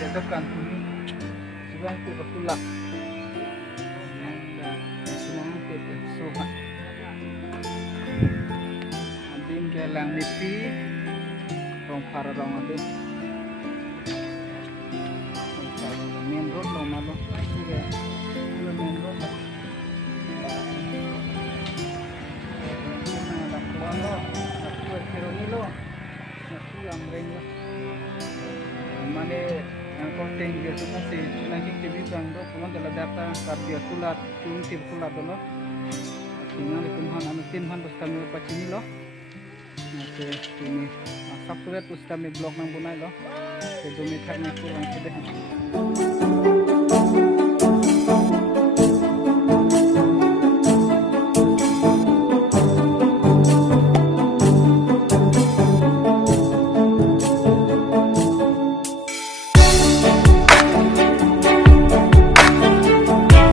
Jadakan ini juga itu bertulak. Semua itu soha. Adin galang nipi rong para rong adin. Main road lo malo. Juga main road lah. Lakuan lo, lakuan keroni lo, lakuan mereka. Mane konten dia tu nasi lagi TV bang do kemudian dalam data kardia tulat tim tulat dulu tinggal di kumhan anu tim han pustami pacini lo oke ini subscribe pustami blog nang bunai lo kedua meter ni kurang sedih